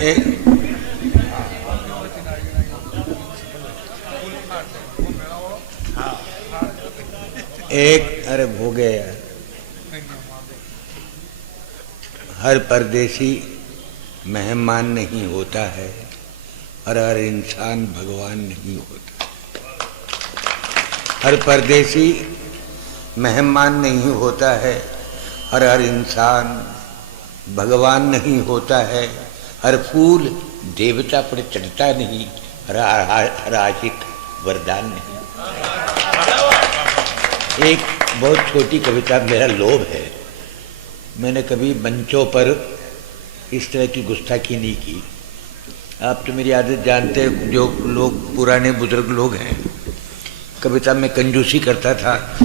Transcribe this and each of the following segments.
एक अरे हो गया। हर परदेसी मेहमान नहीं होता है और हर इंसान भगवान नहीं होता। हर परदेसी मेहमान नहीं होता है और हर इंसान भगवान नहीं होता है। हर फूल देवता पर चढ़ता नहीं, हर आशिक वरदान नहीं। एक बहुत छोटी कविता मेरा लोभ है। मैंने कभी मंचों पर इस तरह की गुस्ताखी नहीं की। आप तो मेरी आदत जानते हैं, जो लोग पुराने बुजुर्ग लोग हैं। कविता में कंजूसी करता था,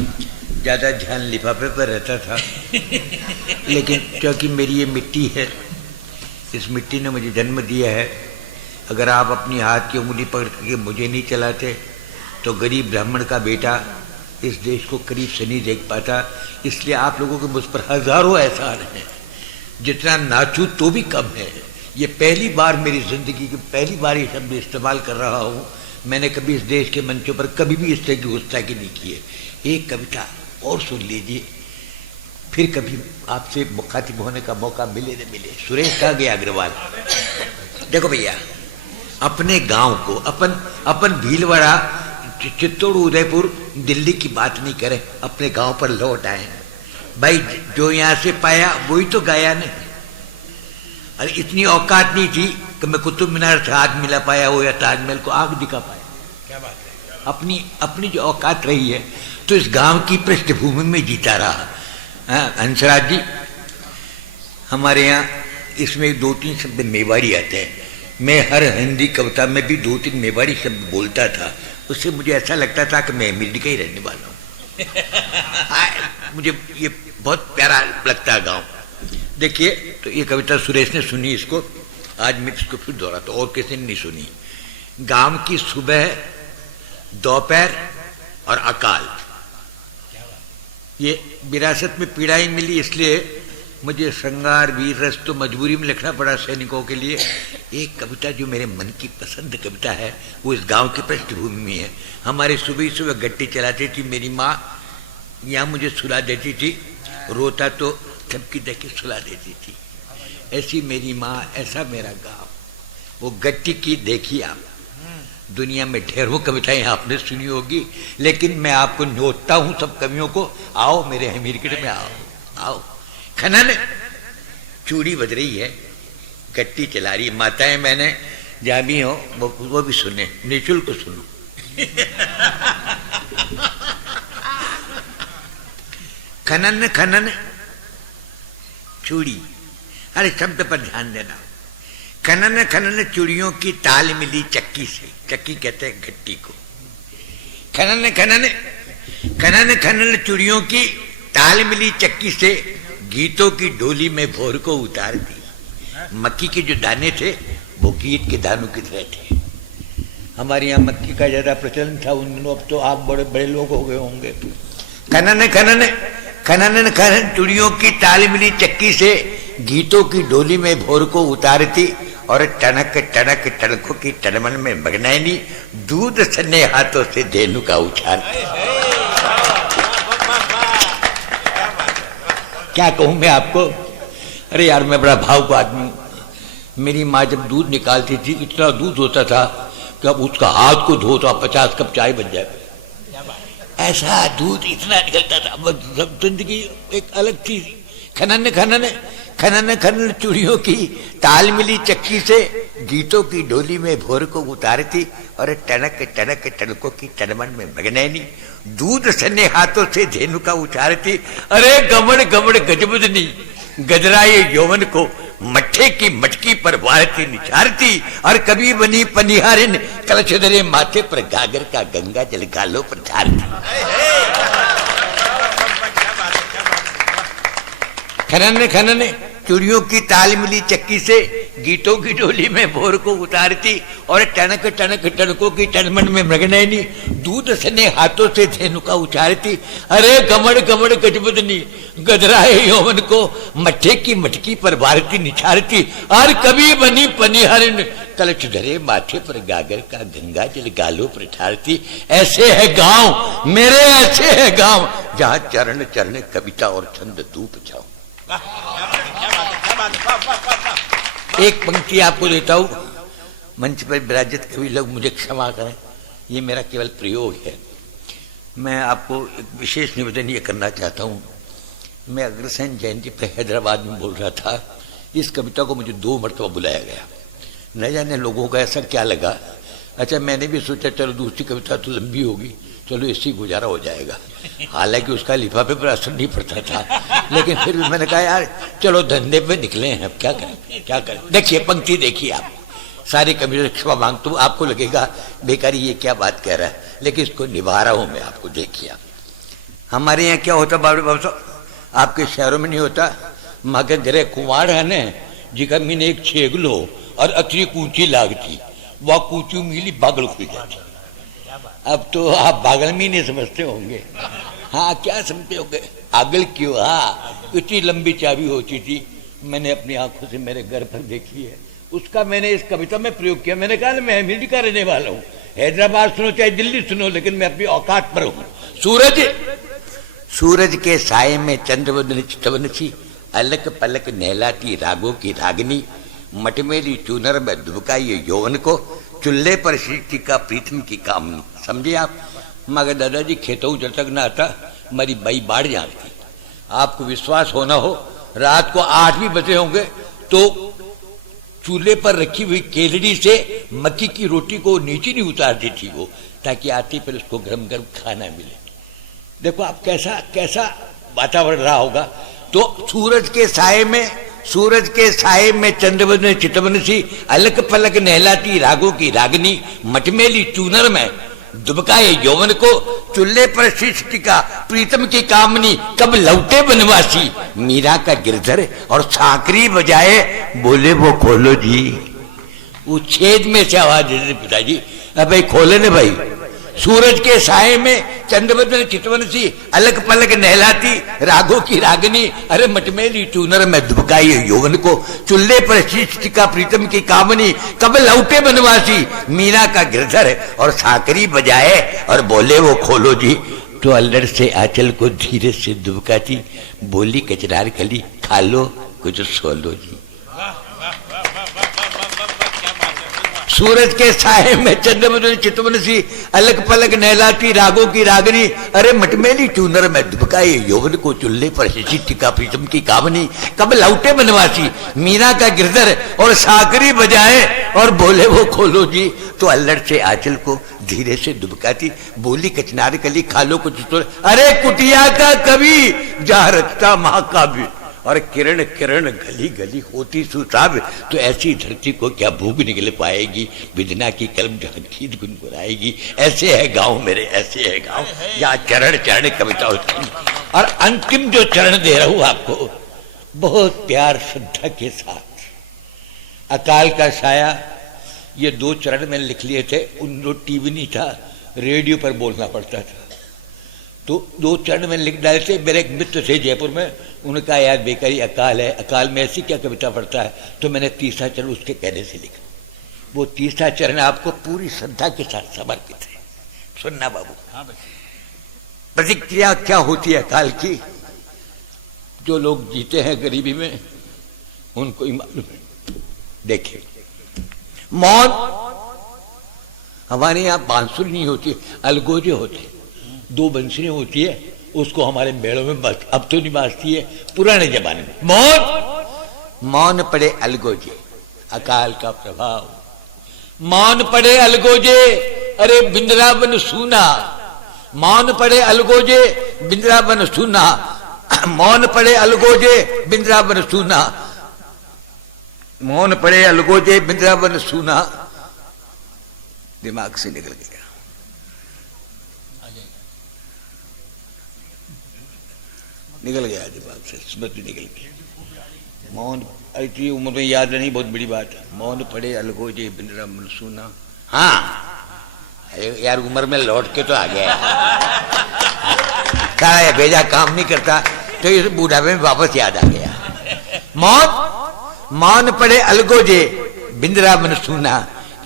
ज़्यादा ध्यान लिफाफे पर रहता था। लेकिन क्योंकि मेरी ये मिट्टी है, इस मिट्टी ने मुझे जन्म दिया है। अगर आप अपनी हाथ की उंगली पकड़ के मुझे नहीं चलाते तो गरीब ब्राह्मण का बेटा इस देश को करीब से नहीं देख पाता। इसलिए आप लोगों के मुझ पर हजारों एहसान हैं। जितना नाचूं तो भी कम है। ये पहली बार मेरी जिंदगी की पहली बार ये शब्द इस्तेमाल कर रहा हूँ। मैंने कभी इस देश के मंचों पर कभी भी इस तरह की गुस्ताखी नहीं की है। एक कविता और सुन लीजिए, फिर कभी आपसे मुखातिब होने का मौका मिले न मिले। सुरेश कहाँ गया अग्रवाल? देखो भैया, अपने गांव को, अपन भीलवाड़ा, चित्तौड़, उदयपुर, दिल्ली की बात नहीं करें, अपने गांव पर लौट आए भाई। जो यहाँ से पाया वही तो गाया ने। अरे इतनी औकात नहीं थी कि मैं कुतुब मीनार से हाथ मिला पाया हो या ताजमहल को आग दिखा पाया। क्या बात है? अपनी जो औकात रही है तो इस गांव की पृष्ठभूमि में जीता रहा। हंसराज जी, हमारे यहाँ इसमें 2-3 शब्द मेवाड़ी आते हैं। मैं हर हिंदी कविता में भी 2-3 मेवाड़ी शब्द बोलता था। उससे मुझे ऐसा लगता था कि मैं अमेरिका का ही रहने वाला हूँ। मुझे ये बहुत प्यारा लगता है गाँव। देखिए, तो ये कविता सुरेश ने सुनी, इसको आज मैं इसको फिर दोहराता हूँ, और किसी ने नहीं सुनी। गांव की सुबह, दोपहर और अकाल, ये विरासत में पीड़ा ही मिली, इसलिए मुझे श्रृंगार वीर रस तो मजबूरी में लिखना पड़ा सैनिकों के लिए। एक कविता जो मेरे मन की पसंद कविता है वो इस गांव की पृष्ठभूमि में है। हमारे सुबह सुबह गट्टी चलाती थी मेरी माँ, यहाँ मुझे सुला देती थी, रोता तो थपकी दे के सुला देती थी। ऐसी मेरी माँ, ऐसा मेरा गांव। वो गट्टी की देखिए आप, दुनिया में ढेरों कविताएं आपने सुनी होगी, लेकिन मैं आपको न्योतता हूँ सब कवियों को, आओ मेरे अमीरगढ़ में, आओ। खनन, चूड़ी बज रही है, गट्टी चला रही है। माताएं मैंने जहाँ भी हो वो भी सुने, निःशुल्क सुनो। खनन चूड़ी, अरे शब्द पर ध्यान देना। खनन चूड़ियों की ताल मिली चक्की से, चक्की कहते हैं घट्टी को। खनन चूड़ियों की ताल मिली चक्की से, गीतों की डोली में भोर को उतार दी। मक्की के जो दाने थे वो गीत के दानों की तरह थे। हमारे यहाँ मक्की का ज्यादा प्रचलन था उन दिनों, अब तो आप बड़े बड़े लोग हो गए होंगे। खनन चूड़ियों की ताल मिली चक्की से, गीतों की डोली में भोर को उतारती, और टनक टनक टनकों की टनमन में मगनैनी, दूध सन्ने हाथों से धेनु का उछालती। क्या कहूं मैं आपको? अरे यार, मैं बड़ा भावुक आदमी हूं। मेरी माँ जब दूध निकालती थी, इतना दूध होता था कि अब उसका हाथ को धो तो 50 कप चाय बन जाए। ऐसा दूध इतना निकलता था, सब जिंदगी एक अलग थी। खनन चूड़ियों की ताल मिली चक्की से, गीतों की डोली में भोर को उतारती, और टनक टनक टनकों की टनमन में मगनैनी, दूध सन्ने हाथों से धेनु का उछालती। अरे गमड़ गमड़ गजबदनी, गजराए यौवन को मट्ठे की मटकी पर वारती निछारती, और कभी बनी पनिहारिन, कलश धरे माथे पर गागर का गंगा जल गालों पर झारती। खनन चूड़ियों की ताल मिली चक्की से, गीतों की डोली में भोर को उतारती और टनक टनक टनकों की टनमन में मृगनयनी दूध सने हाथों से धेनुका उचारती। अरे गमड़ गमड़ गजबदनी गदराए यौवन को मट्ठे की मटकी पर भारती निछारती। और कभी बनी पनिहरिन कलश धरे माथे पर गागर का गंगा जल गालों पर ठारती। ऐसे है गांव मेरे, ऐसे है गांव जहां चरण चरण कविता और छंद धूप छाओ। एक पंक्ति आपको देता हूं, मंच पर विराजित कवि लोग मुझे क्षमा करें, ये मेरा केवल प्रयोग है। मैं आपको एक विशेष निवेदन ये करना चाहता हूं। मैं अग्रसेन जयंती पर हैदराबाद में बोल रहा था, इस कविता को मुझे 2 मरतबा बुलाया गया। न जाने लोगों को ऐसा क्या लगा। अच्छा, मैंने भी सोचा चलो दूसरी कविता तो लंबी होगी, चलो इसी गुजारा हो जाएगा। हालांकि उसका लिफाफे पर असर नहीं पड़ता था, लेकिन फिर भी मैंने कहा यार चलो धंधे पे निकले हैं, अब क्या करें क्या करें। देखिए पंक्ति देखिए आप, सारे कविता क्षमा मांगता हूं, आपको लगेगा बेकारी ये क्या बात कह रहा है, लेकिन इसको निभा रहा हूं मैं आपको। देखिए हमारे यहाँ क्या होता बाबू साहब, आपके शहरों में नहीं होता। माँ के घरे कुमार है न जिका मीन एक छेगलो और अतरी कूची लागती, वह कूची मिली बागल खुल जाती। अब तो आप बागल में नहीं समझते होंगे। हाँ क्या समझते होंगे, आगल क्यों। हाँ इतनी लंबी चाबी होती थी, मैंने अपनी आंखों से मेरे घर पर देखी है, उसका मैंने इस कविता में प्रयोग किया। मैंने कहा मैं अमेरिका का रहने वाला हूँ, हैदराबाद सुनो चाहे दिल्ली सुनो, लेकिन मैं अपनी औकात पर हूँ। सूरज के साये में चंद्रवदन चितवन सी, अलक पलक नहलाती रागों की रागनी, मटमेली चूनर में दुबकाई यौवन को, चूल्हे पर सृष्टि का प्रीतम की कामनी। समझे आप। मगर दादाजी खेतों जब तक ना आता मेरी बाई बाढ़ जाती। आपको विश्वास होना हो, रात को 8 भी बजे होंगे तो चूल्हे पर रखी हुई केलड़ी से मक्की की रोटी को नीचे नहीं उतारती थी वो, ताकि आती फिर उसको गरम गरम खाना मिले। देखो आप कैसा कैसा वातावरण रहा होगा। तो सूरज के साये में चंद्रवदन चितवन सी, अलक पलक नहलाती रागों की रागनी, मटमेली चूनर में दुबकाए यौवन को, चूल्हे पर सृष्टि का प्रीतम की कामनी, कब लौटे बनवासी, मीरा का गिरधर और सांकरी बजाए, बोले वो खोलो जी। वो छेद में से आवाज दे पिताजी, अब भाई खोले ने भाई। सूरज के साये में चंद्रवदन चितवन सी, अलग पलक नहलाती रागों की रागनी, अरे मटमेली चूनर में दुबकाई यौवन को, चूल्हे पर सृष्टि का प्रीतम की कामनी, कब लौटे बनवासी, मीना का गिरधर और साकरी बजाए, और बोले वो खोलो जी। तो अल्लड़ से आंचल को धीरे से दुबकाती, बोली कचरार कली, खा लो कुछ सो लो जी। सूरज के साये में चंद्रवदन चितवन सी, अलग पलक नहलाती रागों की रागनी, अरे मटमेली चूनर में दुबकाए यौवन को, चूल्हे पर सृष्टि का प्रीतम की कामनी, कब लौटे बनवासी, मीना का गिरधर और साकरी बजाए, और बोले वो खोलो जी। तो अल्लड़ से आंचल को धीरे से दुबकाती, बोली कचनार कली, खा लो कुछ तो, अरे कुटिया का कवि जहाँ रचता महाकाव्य, और किरण किरण गली गली होती सुसाब, तो ऐसी धरती को क्या भूख निकल पाएगी, विदना की कलम जहाँ गीत गुनगुनाएगी। ऐसे है गांव मेरे, ऐसे है गांव जहाँ चरण चरण कविता होती। और अंतिम जो चरण दे रहा हूं आपको, बहुत प्यार श्रद्धा के साथ, अकाल का साया, ये 2 चरण मैंने लिख लिए थे। उन जो टीवी नहीं था, रेडियो पर बोलना पड़ता था, तो 2 चरण में लिख डाले थे। मेरे एक मित्र थे जयपुर में, उन्होंने कहा यार बेकारी अकाल है, अकाल में ऐसी क्या कविता पढ़ता है, तो मैंने 3रा चरण उसके कहने से लिखा। वो 3रा चरण आपको पूरी श्रद्धा के साथ समर्पित है। सुनना बाबू। प्रतिक्रिया क्या होती है अकाल की, जो लोग जीते हैं गरीबी में उनको ही मालूम है। देखिए मौन, हमारे यहाँ बांसुरी नहीं होती, अलगोजे होते, 2 बंसुरियां होती है, उसको हमारे मेलों में अब तो नहीं बाजती है, पुराने जमाने में। मौन पड़े अलगोजे, अकाल का प्रभाव। मौन पड़े अलगोजे, अरे बिंद्रावन सूना, मौन पड़े अलगोजे बिंद्रावन सूना, मौन पड़े अलगोजे बिंद्रावन सूना, मौन पड़े अलगोजे बिंद्रावन सूना। दिमाग से निकल गया। निकल गया दिमाग से, स्मृति निकल गई। मौन इतनी उम्र में याद नहीं, बहुत बड़ी बात है। मौन पड़े अलगो जे बिंद्रा मन सुना। हाँ यार उम्र में लौट के तो आ गया सारा ये भेजा काम नहीं करता तो इस बुढ़ापे में वापस याद आ गया। मौन पड़े अलगो जे बिंद्रा मन सुना,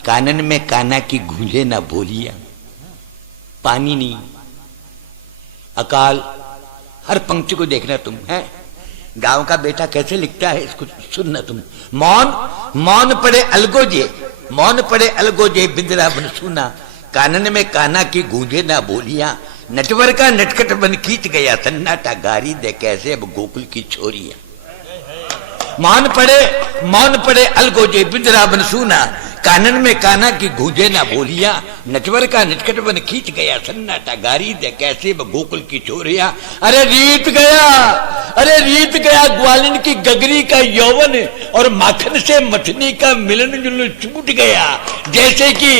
कानन में काना की गूंजे ना बोलिया। पानी नहीं, अकाल, हर पंक्ति को देखना तुम है। गांव का बेटा कैसे लिखता है इसको सुनना तुम। मौन पड़े अलगोजे, मौन पड़े अलगोजे बिंद्रा बन सुना, कानन में काना की गूंजे ना बोलियां। नटवर का नटखट बन खींच गया सन्नाटा, गारी दे कैसे अब गोकुल की छोरियां। मौन पड़े अलगोजे बिंद्रा बन सुना, कानन में काना की गूंजे ना बोलियां। नटवर का नटखट बन खींच गया सन्नाटा, गारी दे कैसे अब गोकुल की छोरियां। अरे रीत गया ग्वालिन की गगरी का यौवन, और माखन से मथनी का मिलन जुलन छूट गया। जैसे कि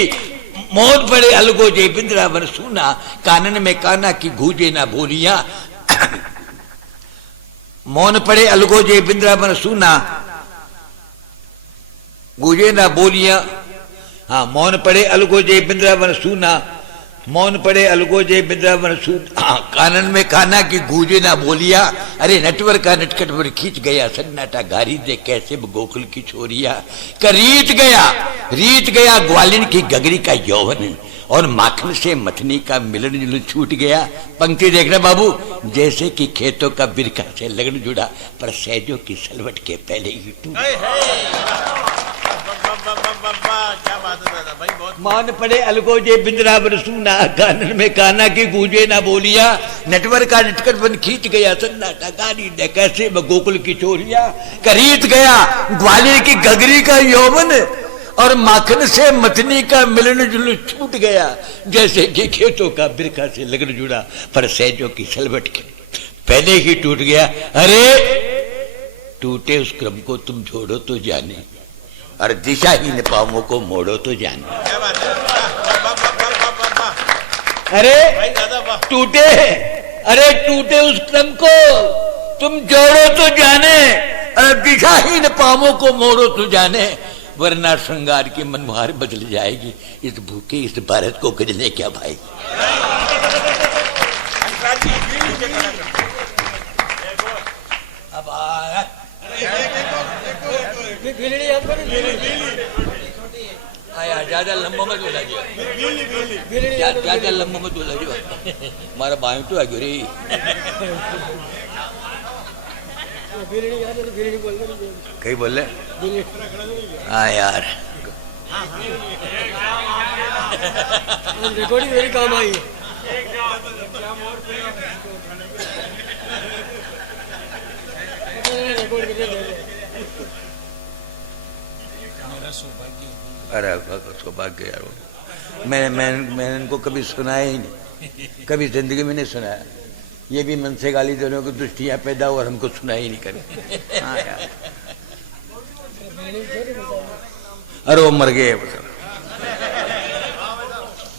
मौन पड़े अलगोजे बिंद्रा बन सुना, कानन में काना की गूंजे ना बोलियां। मौन पड़े अलगोजे बिंद्रा बन सुना, गूंजे ना बोलियां। हाँ, मौन पड़े अलगोजे बिंद्रा बन सुना, मौन पड़े अलगोजे बिंद्रा बन सुना, कानन में काना की गूंजे ना बोलिया। अरे नटवर का नटखट पर खींच गया सन्नाटा, गारी दे कैसे गोकुल की छोरिया। रीत गया ग्वालिन की गगरी का यौवन, और माखन से मथनी का मिलन जुलन छूट गया। पंक्ति देखना बाबू, जैसे कि खेतों का बिरखा से लगन जुड़ा, पर सहजों की सलवट के पहले ही टूट। मौन पड़े अलगोजे बिंद्रा बन सुना, कानन में काना की गूंजे ना बोलिया। नटवर का नटखट बन खींच गया सन्नाटा, गारी दे कैसे गोकुल की छोरिया। रीत गया ग्वालियर की गगरी का यौवन, और माखन से मथनी का मिलन जुलन छूट गया। जैसे कि खेतों का बिरखा से लगन जुड़ा, पर सहजों की सलवट के पहले ही टूट गया। अरे टूटे उस क्रम को तुम जोड़ो तो जाने, और दिशाहीन पांवों को मोड़ो तो जाने। अरे टूटे उस क्रम को तुम जोड़ो तो जाने, और दिशाहीन पांवों को मोड़ो तो जाने, वरना श्रृंगार की मनमुहार बदल जाएगी। इस भूखे इस भारत को गजने क्या भाई। अब आया ज्यादा लंबा मत बोला जो, ज्यादा लंबा मत बोला जो, हमारा बाएं तो आ गयो रे। कहीं बोल रहे हाँ यार, रिकॉर्डिंग मेरी काम आई। अरे सौभाग्य यार, मैंने इनको कभी सुनाया ही नहीं, कभी जिंदगी में नहीं सुनाया। ये भी मन से गाली देने की दृष्टियां पैदा हो और हमको सुना ही नहीं करे। हाँ यार, अरे वो मर गए।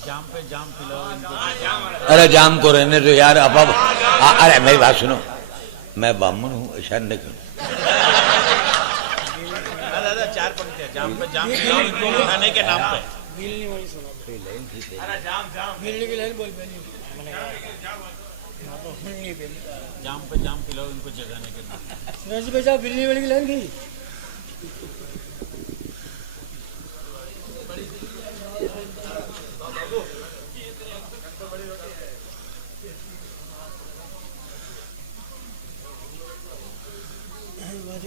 जाम पिलाओ इनको। अरे जाम को रहने दो यार। अब अरे मेरी बात सुनो, मैं ब्राह्मण हूँ, ऐसा नहीं करूँ। दादा 4 पंक्ति है, जाम पिलाओ इनको खाने के नाम पे। जाम पिलाओ इनको जगाने के नाम। बिल्ली वाली लाइन गई।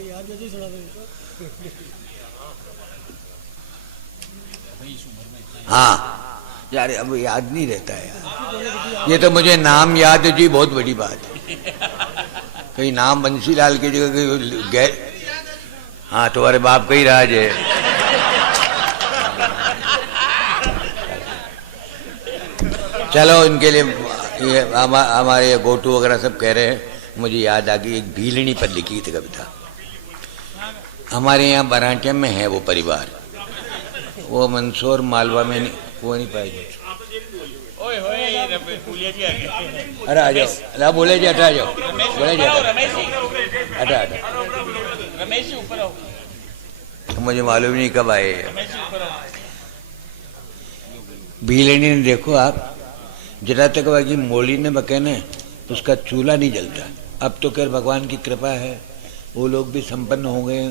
याद नहीं सुना हाँ यार, अब याद नहीं रहता है यार। ये तो मुझे नाम याद है जी, बहुत बड़ी बात है। कहीं नाम बंसीलाल की जगह गए। हाँ, तुम्हारे बाप का ही राज है। चलो, इनके लिए ये हमारे गोटू वगैरह सब कह रहे हैं। मुझे याद आ गई, एक भीलनी पर लिखी थी कविता। हमारे यहाँ बराटिया में है वो परिवार, वो मंदसौर मालवा में नहीं, वो नहीं पाएगी। अरे आ जाओ, बोले जी हटा जाओ, बोले जी हटा। रमेश जी ऊपर आओ, मुझे मालूम नहीं कब आए। रमेश जी ऊपर आओ। भीलनी ने देखो आप, जरा तक बाकी मोली ने बके न उसका चूल्हा नहीं जलता। अब तो खैर भगवान की कृपा है, वो लोग भी संपन्न हो गए,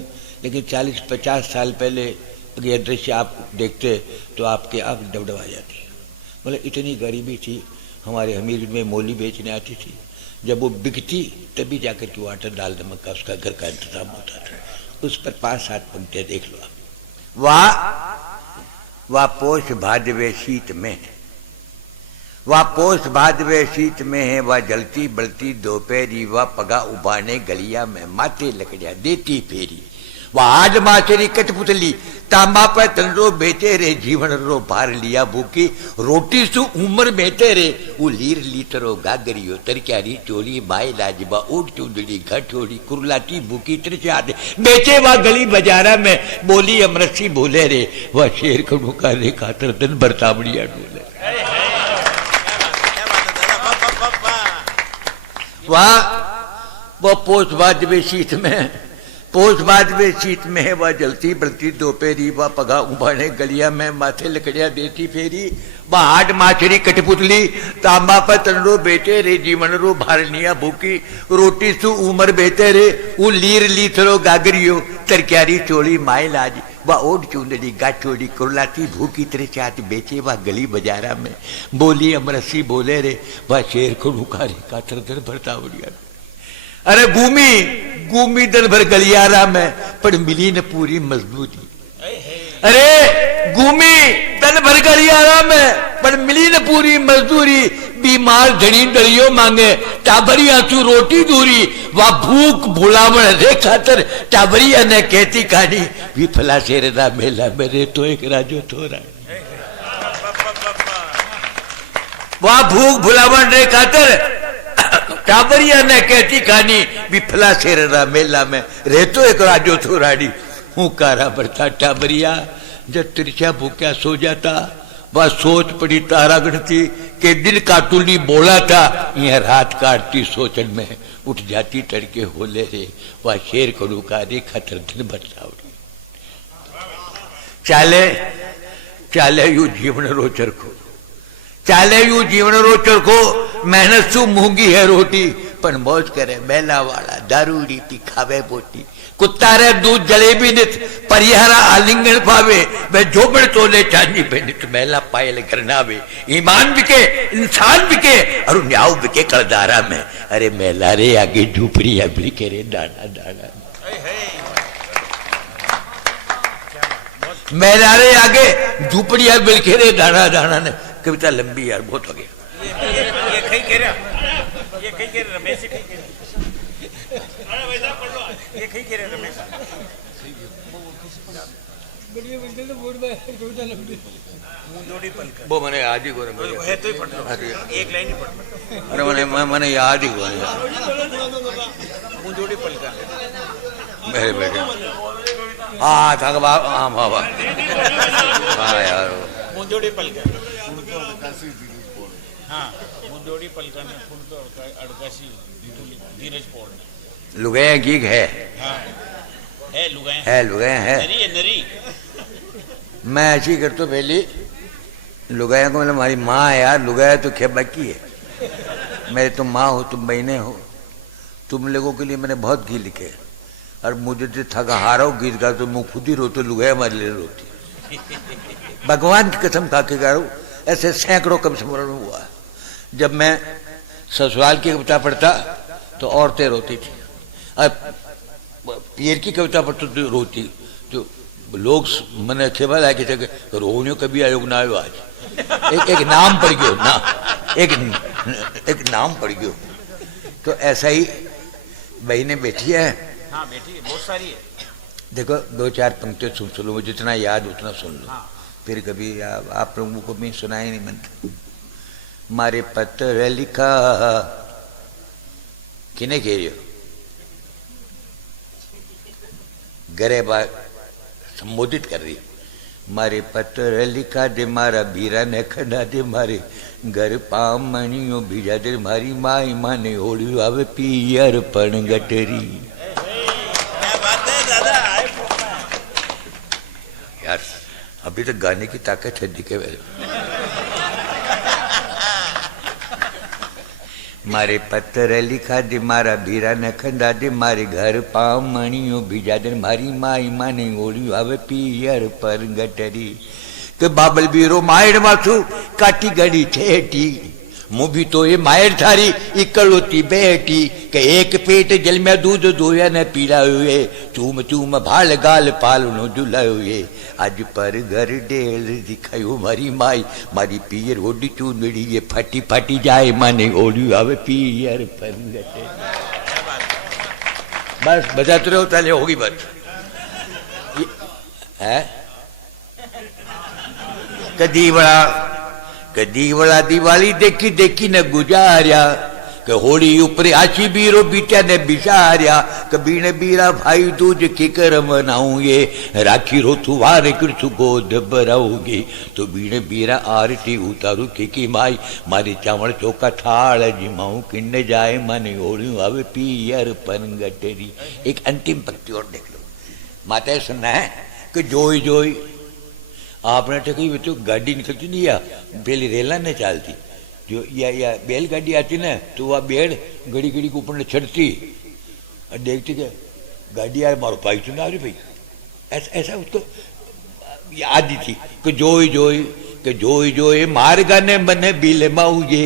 लेकिन 40-50 साल पहले अगर यह दृश्य आप देखते तो आपके आँख डबडबा जाती। बोले इतनी गरीबी थी, हमारे हमीर में मोली बेचने आती थी, जब वो बिकती तभी जाकर के वाटर दाल नमक का उसका घर का इंतजाम होता था। उस पर 5-7 पंक्तियां देख लो आप। वाह पोष भादवे शीत में है, वह पोष भादवे शीत में है, वह जलती बलती दोपहरी, वह पगा उबाने गलिया में माथे लकड़िया देती फेरी, वह आज माचरी कठपुतली तांबा पर तनरो बेटे रे, जीवन रो भार लिया भूखी, रोटी सु उम्र बेटे रे, वो लीर लीतरो गागरियो तरक्यारी चोली माए लाजबा ऊट चूंदड़ी घटोड़ी कुरलाती भूखी त्रिचाद बेचे, वह गली बाजारा में बोली अमरसी बोले रे, वह शेर खड़ू का रे खातर दिन बरतावड़िया डोले। वह पोष भादवे शीत में, पोष भादवे शीत में है, वह जलती बलती दोपहरी, वह पगा उबाने गलिया में माथे लकड़िया देती फेरी, वह हाड माछरी कठपुतली तांबा पर तनरो बेटे रे, जीवन रो भारनिया भूखी, रोटी सु उमर बेटे रे, वो लीर लीथरो गागरियो तरक्यारी चोली माए लाज, वह ओढ़ चूंदड़ी गाठोड़ी कुरलाती भूखी त्रिचात बेचे, वह गली बाजारा में बोली अमरसी बोले रे, वह शेर को रुखारे का तरदर भरता उड़िया। अरे घूमी दिन भर गलियारा में, पर मिली न पूरी मजबूती। अरे घूमी दिन भर गलियारा में, पर मिली न पूरी मजदूरी, बीमार धनी दरियो मांगे टाबरिया तू रोटी दूरी, वह भूख भुलावण रे खातर टाबरिया ने कहती कहानी, विफला शेरदा मेला मेरे तो एक राजो थोरा। वह भूख भुलावण रे खातर टाबरिया ने कहती कहानी, विफला शेरदा मेला में रे तो एक राजो थोराड़ी, हूं कारा बरता टाबरिया, जब तिरछा भूखा सो जाता, वह सोच पड़ी तारा गणती के दिन काटूली बोला था, यह रात काटती सोचन में उठ जाती तड़के होले रे, वह शेर कड़ू का रे खतर दिन बरसावड़ी। चाले चाले यू जीवन रोचर को, चाले यू जीवन रोचर को, मेहनत सु मूंगी है रोटी, पर मौज करे मेला वाला दारूड़ी ती खावे बोटी, कुत्ता रे दूध जलेबी नित परिहारा आलिंगन पावे, वह जोबड़ तोले चांदी पे नित मेला पायल करनावे, ईमान बिके इंसान बिके और न्याव बिके कलदारा में, अरे मेला रे आगे झूपड़िया बिके रे दाना दाना, मेला रे आगे झूपड़िया बिके रे दाना दाना ने। कविता लंबी यार, बहुत हो गया। ये कहीं कह रहा, ये कहीं कह रहा रमेश, कहीं कह रहा, ये कहीं कह रहा रमेश, बढ़िया बिल्कुल तो बोल रहा है, कविता लंबी, मुंडोड़ी पलकर, वो मैंने याद ही है तो ही पढ़ रहा, एक लाइन ही पढ़, अरे मैंने याद ही हुआ मुंडोड़ी पलकर मेरे बेटे। हाँ था बाबा, हाँ बाबा, हाँ यार मुंडोड़ी पलकर, हाँ मुंडोड़ी पलकर ने फुल तो अड़काशी धीरज पौड़ ने लुगाया गीग है, हाँ है लुगाया है, लुगाया है नरी है नरी। मैं ऐसी करता पहले लुगाया को, मतलब हमारी माँ है यार, लुगाया तो क्या बाकी है, मेरे तुम माँ हो, तुम बहने हो, तुम लोगों के लिए मैंने बहुत गीत लिखे, और मुझे तो थका हारा हो गीत गा तो मैं खुद ही रोता, लुगाया हमारे लिए रोती, भगवान की कसम खा के गा रहा हूँ। ऐसे सैकड़ों कम स्मरण हुआ। जब मैं ससुराल की कविता पढ़ता तो औरतें रोती थी, और पीर की कविता पढ़ता तो रोती, तो लोग मैंने खेबा लाया कि रोहिणियों कभी आयोग ना आयो, आज एक नाम पड़ गयो ना, एक नाम पड़ गयो। तो ऐसा ही बहनें बैठी है, हाँ बैठी है, बहुत सारी है। देखो 2-4 पंक्तियां सुन लो, जितना याद उतना सुन लो, हाँ। फिर कभी आप लोगों को भी सुनाई नहीं मनता। मारे पत्र लिखा किने कह रही हो, गरे बार संबोधित कर रही, मारे पत्र लिखा दे मारा भीरा ने खड़ा दे, मारे घर पामणियों भीजा दे, मारी माई माने होली आवे पियर पण गटरी। यार अभी तक गाने की ताकत है दिखे मारे पत्थर लिखा दे मारा बीरा न खंदा दे मारे घर पाव मणियो बीजा दे मारी माई माने ओली आवे पियर पर गटरी के बाबल बीरो मायड़ माथू काटी गड़ी छेटी मुभी तो ये मायर थारी इकलौती बेटी के एक पेट जल में दूध दोया न पीला हुए चूम चूम भाल गाल पाल नो झुला हुए आज पर घर डेल दिखायो मारी माई मारी पियर ओडी चूनड़ी ये फटी फटी जाए माने ओडी आवे पियर पर बस बजाते रहो ताले होगी बात है कदी बड़ा दिवाली देखी देखी न गुजारिया के होली ऊपर आशी बीरो बीटा ने बिचारिया कभी न बीरा भाई दूज की कर मनाऊंगे राखी रोथु वार कृष्ण गोद भराऊंगे तो बीने बीरा आरती उतारू की माई मारी चावल चौका थाल जिमाऊ किन्न जाए माने ओढ़ू आवे पियर पनगटरी। एक अंतिम पंक्ति और देख लो माता सुनना है कि जोई जोई आपने तो कही तो गाड़ी निकलती नहीं या पहले रेला ने चलती जो या बैलगाड़ी आती ना तो वह बेड़ गड़ी गड़ी के ऊपर चढ़ती और देखती क्या गाड़ी यार मारो पाई तो ना आ रही भाई ऐसा उसको याद थी कि जोई जोई मार गाने मने बिल माऊंगे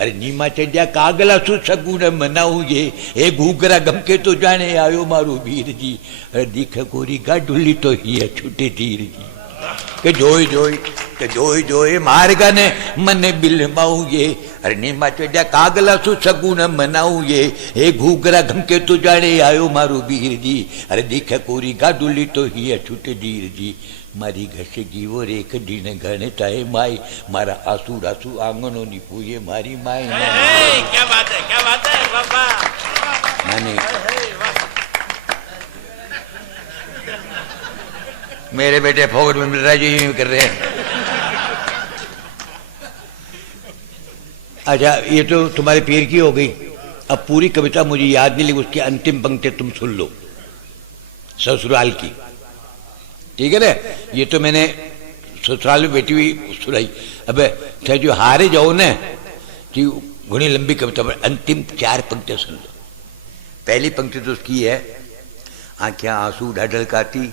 अरे नीमा चढ़िया कागला सु सगुन मनाऊंगे ए घूगरा गमके तो जाने आयो मारो वीर जी अरे दिख गोरी गाडुली तो ही छूटे तीर जी के जोई मार गाने मने बिल माऊंगे अरे नीमा चढ़िया कागला सु सगुन मनाऊंगे हे घूगरा घमके तो जाने आयो मारो वीर जी अरे दिखे कोरी गाडुली तो ही छूटे धीर जी मारी घसे जीवो रेख दिन घने ताए माई मारा आंसू रासू आंगनो नी पूजे मारी माई क्या बात है बाबा माने मेरे बेटे फोकट में मिल रहा है जो यूं कर रहे हैं। अच्छा ये तो तुम्हारे पीर की हो गई अब पूरी कविता मुझे याद नहीं लेकिन उसकी अंतिम पंक्ति तुम सुन लो ससुराल की ठीक है ना ये तो मैंने ससुराल में बैठी हुई सुनाई। अब चाहे जो हारे जाओ ना कि घनी लंबी कविता पर अंतिम 4 पंक्तियां सुन लो। पहली पंक्ति तो उसकी है आंखें आंसू ढाढल काती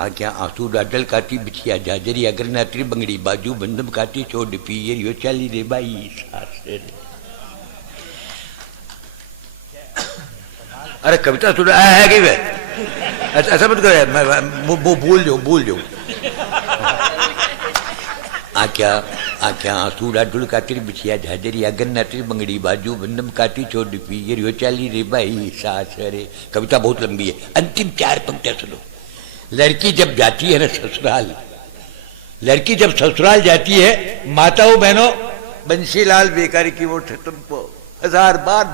आंखें आंसू डाडल काटी बिछिया जाजरी अगर नात्री बंगड़ी बाजू बंदम काटी छोड़ पियर यो चाली रे बाई सास रे। अरे कविता सुना है कि वे ऐसा मत करो वो भूल जाओ आंखें आंसू डाडल काटी बिछिया जाजरी अगर नात्री बंगड़ी बाजू बंदम काटी छोड़ पियर यो चाली रे बाई सास रे। कविता बहुत लंबी है अंतिम 4 पंक्तियां सुनो। लड़की जब जाती है ना ससुराल लड़की जब ससुराल जाती है माताओं बहनों बंसीलाल बेकारी की वो तुमको 1000 बार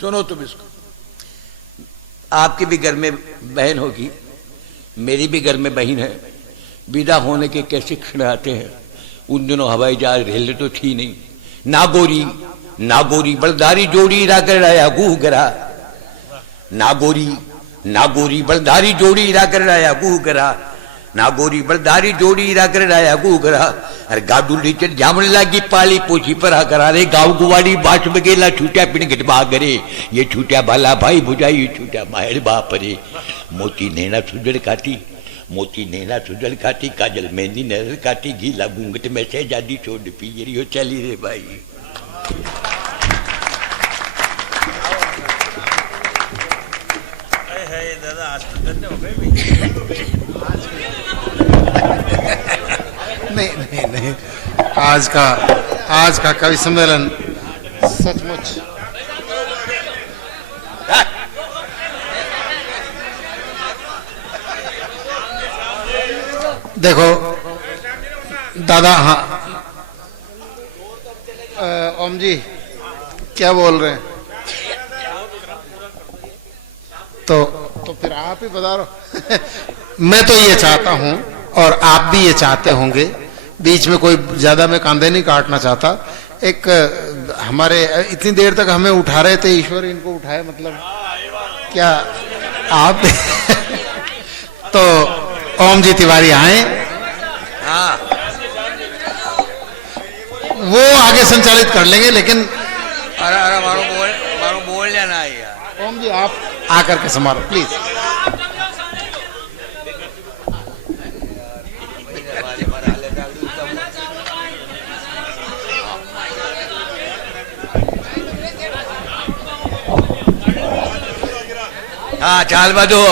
सुनो तुम इसको। आपके भी घर में बहन होगी मेरी भी घर में बहन है। विदा होने के कैसे क्षण आते हैं। उन दिनों हवाई जहाज रेल तो थी नहीं। नागोरी बलदारी जोड़ी राकर आया गूगरा नागोरी बलदारी जोड़ी राकर आया गूगरा नागोरी बलदारी जोड़ी राकर आया गूगरा। अरे गाडुली चढ़ जामने लागी पाली पोछी पर करा रे गाँव गुवाड़ी बाछ बगेला छूटा पिण गटबा करे ये छूटा बाला भाई बुझाई ये छूटा मायर बाप रे। मोती नैना सुजल खाती काजल मेहंदी नजर काटी गीला घूंघट में से जादी छोड़ पियर यो चली रे भाई। दादा आज तो धन्य हो गए नहीं आज का कवि सम्मेलन सचमुच देखो दादा। हाँ ओम जी क्या बोल रहे हैं तो फिर आप ही बता रहे। मैं तो ये चाहता हूं और आप भी ये चाहते होंगे बीच में कोई ज्यादा मैं कांधे नहीं काटना चाहता। एक हमारे इतनी देर तक हमें उठा रहे थे ईश्वर इनको उठाए मतलब क्या आप तो ओम जी तिवारी आए, हाँ वो आगे संचालित कर लेंगे, लेकिन अरे अरे मारो बोल लेना है यार। ओम जी आप आकर के समारो प्लीज। हाँ चाल बदो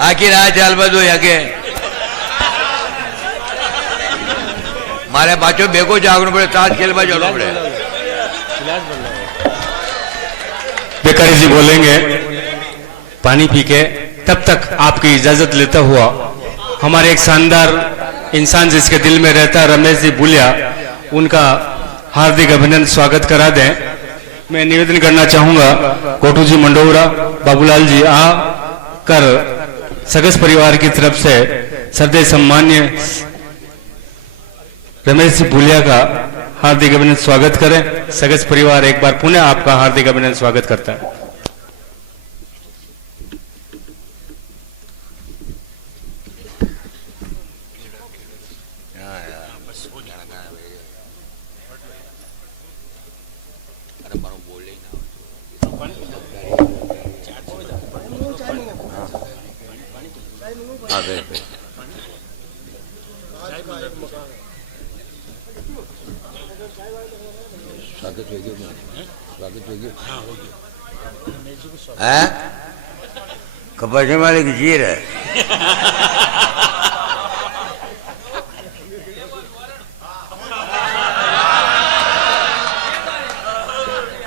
आखिर आ चाल बदो आगे मारे बच्चों बेको जागना पड़े, ताज खेलवा जाना पड़े। बेकारी जी बोलेंगे पानी पी के, तब तक आपकी इजाजत लेता हुआ हमारे एक शानदार इंसान जिसके दिल में रहता है रमेश जी बुलिया, उनका हार्दिक अभिनंदन स्वागत करा दें। मैं निवेदन करना चाहूंगा कोटू जी मंडोरा, बाबूलाल जी आ कर सगस परिवार की तरफ से श्रद्धेय सम्मान्य रमेश जी बुलिया का हार्दिक अभिनंदन स्वागत करें। सगस परिवार एक बार पुनः आपका हार्दिक अभिनंदन स्वागत करता है। कपड़े वाले की जीर है।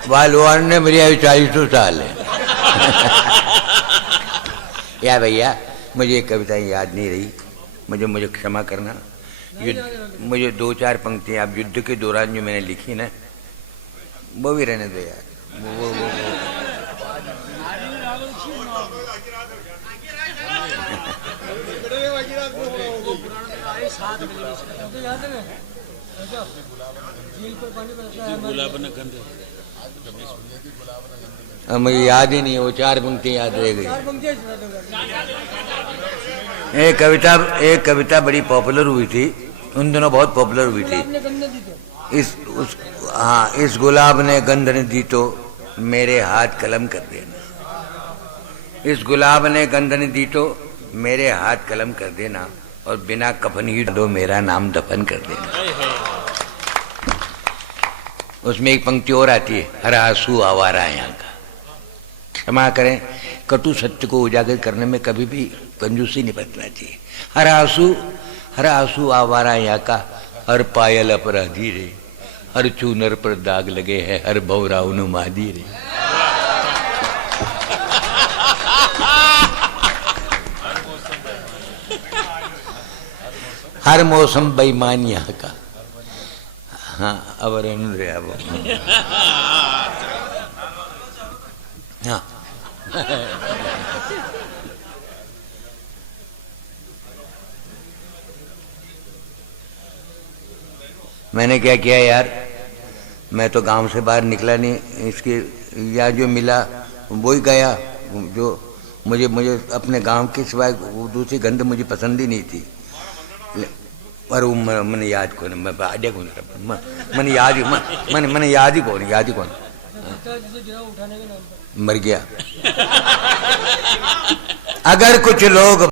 बालवान ने मेरी आयु 40 साल है। या भैया मुझे एक कविता याद नहीं रही, मुझे क्षमा करना। मुझे 2-4 पंक्तियां आप युद्ध के दौरान जो मैंने लिखी ना, वो भी रहने दो यार। वो मुझे याद ही नहीं, वो 4 पंक्ति याद रह गई। एक कविता बड़ी पॉपुलर हुई थी, उन दिनों बहुत पॉपुलर हुई थी। इस गुलाब ने गंध न दी तो मेरे हाथ कलम कर देना। इस गुलाब ने गंध न दी तो मेरे हाथ कलम कर देना, और बिना कफन ही दो मेरा नाम दफन कर देना। उसमें एक पंक्ति और आती है, हर आंसू आवारा यहाँ का। क्षमा करें, कटु सत्य को उजागर करने में कभी भी कंजूसी नहीं बरतना चाहिए। हर आंसू आवारा यहाँ का, हर पायल अपराधी रे, हर चूनर पर दाग लगे हैं, हर भौरा उन्मादी रे। हर मौसम बेईमान यहाँ का। हाँ अब रे अब हाँ मैंने क्या किया यार, मैं तो गांव से बाहर निकला नहीं, इसके या जो मिला वो ही गया। जो मुझे अपने गांव के सिवाय दूसरी गंध मुझे पसंद ही नहीं थी। पर वो मैंने याद कौन, मैं आडे कौन, मैंने याद ही कौन मर गया। अगर कुछ लोग